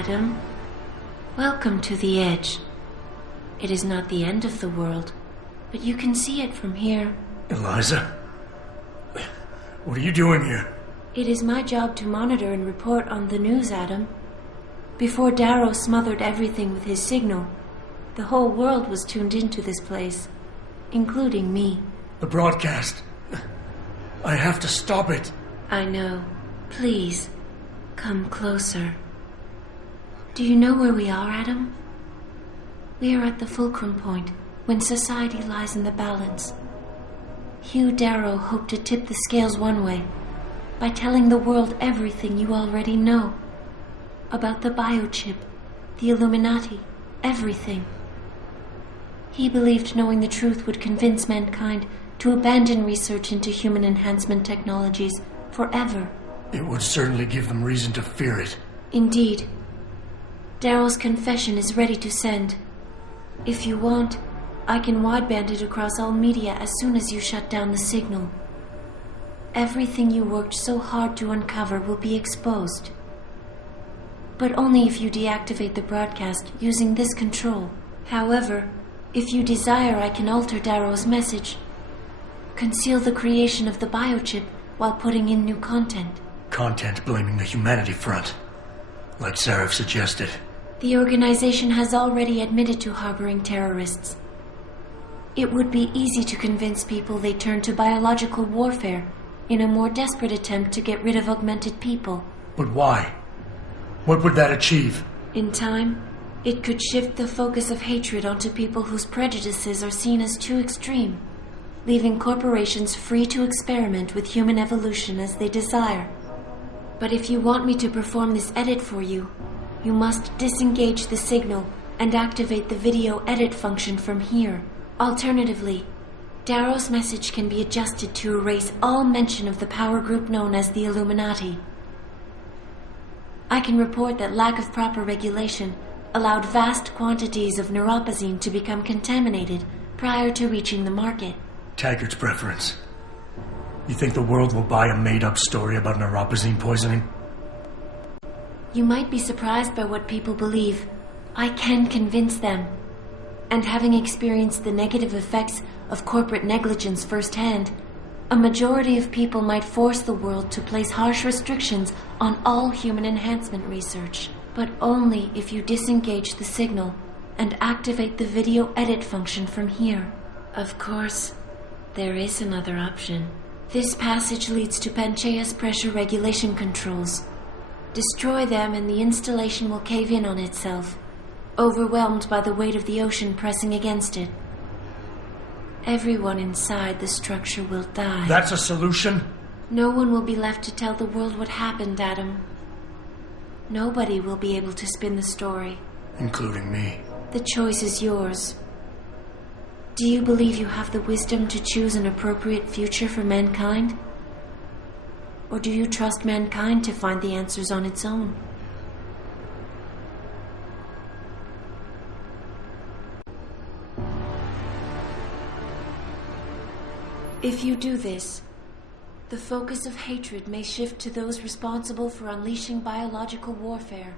Adam. Welcome to the Edge. It is not the end of the world, but you can see it from here. Eliza? What are you doing here? It is my job to monitor and report on the news, Adam. Before Darrow smothered everything with his signal, the whole world was tuned into this place, including me. The broadcast. I have to stop it. I know. Please, come closer. Do you know where we are, Adam? We are at the fulcrum point, when society lies in the balance. Hugh Darrow hoped to tip the scales one way, by telling the world everything you already know. About the biochip, the Illuminati, everything. He believed knowing the truth would convince mankind to abandon research into human enhancement technologies forever. It would certainly give them reason to fear it. Indeed. Darrow's confession is ready to send. If you want, I can wideband it across all media as soon as you shut down the signal. Everything you worked so hard to uncover will be exposed. But only if you deactivate the broadcast using this control. However, if you desire, I can alter Darrow's message. Conceal the creation of the biochip while putting in new content. Content blaming the humanity front, like Sarif suggested. The organization has already admitted to harboring terrorists. It would be easy to convince people they turn to biological warfare in a more desperate attempt to get rid of augmented people. But why? What would that achieve? In time, it could shift the focus of hatred onto people whose prejudices are seen as too extreme, leaving corporations free to experiment with human evolution as they desire. But if you want me to perform this edit for you, you must disengage the signal and activate the video edit function from here. Alternatively, Darrow's message can be adjusted to erase all mention of the power group known as the Illuminati. I can report that lack of proper regulation allowed vast quantities of neuropozyne to become contaminated prior to reaching the market. Taggart's preference. You think the world will buy a made-up story about neuropozyne poisoning? You might be surprised by what people believe. I can convince them. And having experienced the negative effects of corporate negligence firsthand, a majority of people might force the world to place harsh restrictions on all human enhancement research. But only if you disengage the signal and activate the video edit function from here. Of course, there is another option. This passage leads to Panchaea's pressure regulation controls. Destroy them and the installation will cave in on itself, overwhelmed by the weight of the ocean pressing against it. Everyone inside the structure will die. That's a solution? No one will be left to tell the world what happened, Adam. Nobody will be able to spin the story. Including me. The choice is yours. Do you believe you have the wisdom to choose an appropriate future for mankind? Or do you trust mankind to find the answers on its own? If you do this, the focus of hatred may shift to those responsible for unleashing biological warfare,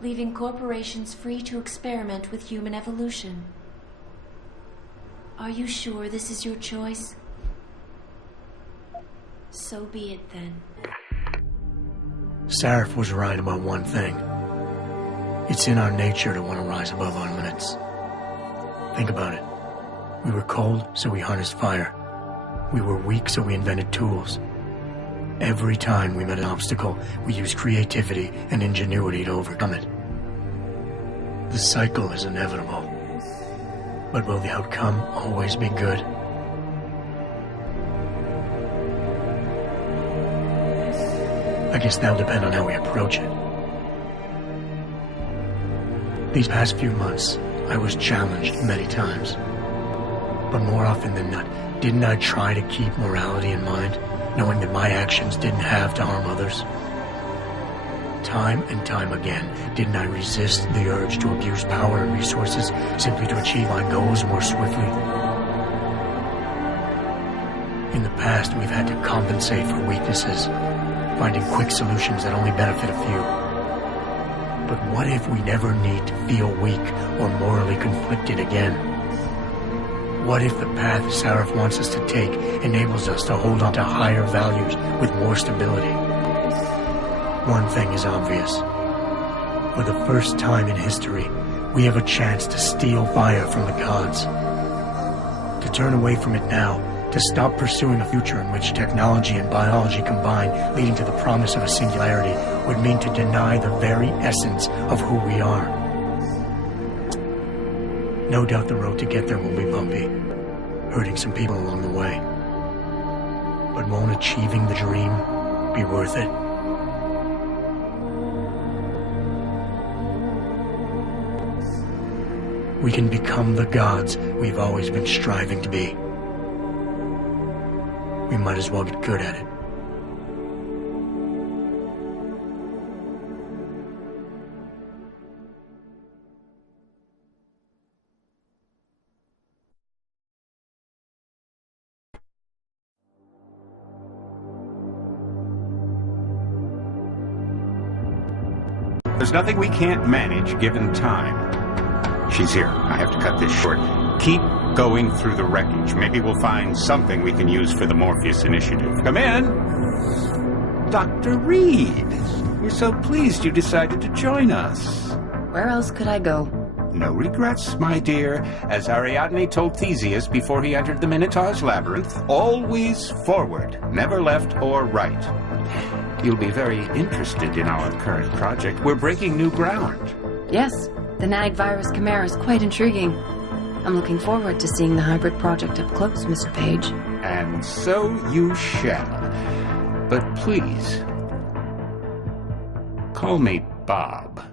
leaving corporations free to experiment with human evolution. Are you sure this is your choice? So be it then. Sarif was right about one thing. It's in our nature to want to rise above our limits. Think about it. We were cold, so we harnessed fire. We were weak, so we invented tools. Every time we met an obstacle, we used creativity and ingenuity to overcome it. The cycle is inevitable. But will the outcome always be good? I guess that'll depend on how we approach it. These past few months, I was challenged many times. But more often than not, didn't I try to keep morality in mind, knowing that my actions didn't have to harm others? Time and time again, didn't I resist the urge to abuse power and resources simply to achieve my goals more swiftly? In the past, we've had to compensate for weaknesses, finding quick solutions that only benefit a few. But what if we never need to feel weak or morally conflicted again? What if the path Sarif wants us to take enables us to hold on to higher values with more stability? One thing is obvious. For the first time in history, we have a chance to steal fire from the gods. To turn away from it now, to stop pursuing a future in which technology and biology combine, leading to the promise of a singularity, would mean to deny the very essence of who we are. No doubt the road to get there will be bumpy, hurting some people along the way. But won't achieving the dream be worth it? We can become the gods we've always been striving to be. We might as well get good at it. There's nothing we can't manage given time. She's here. I have to cut this short. Keep going through the wreckage. Maybe we'll find something we can use for the Morpheus initiative. Come in. Dr. Reed. We're so pleased you decided to join us. Where else could I go? No regrets, my dear. As Ariadne told Theseus before he entered the Minotaur's labyrinth, always forward, never left or right. You'll be very interested in our current project. We're breaking new ground. Yes, the nag virus chimera is quite intriguing. I'm looking forward to seeing the hybrid project up close, Mr. Page. And so you shall. But please, call me Bob.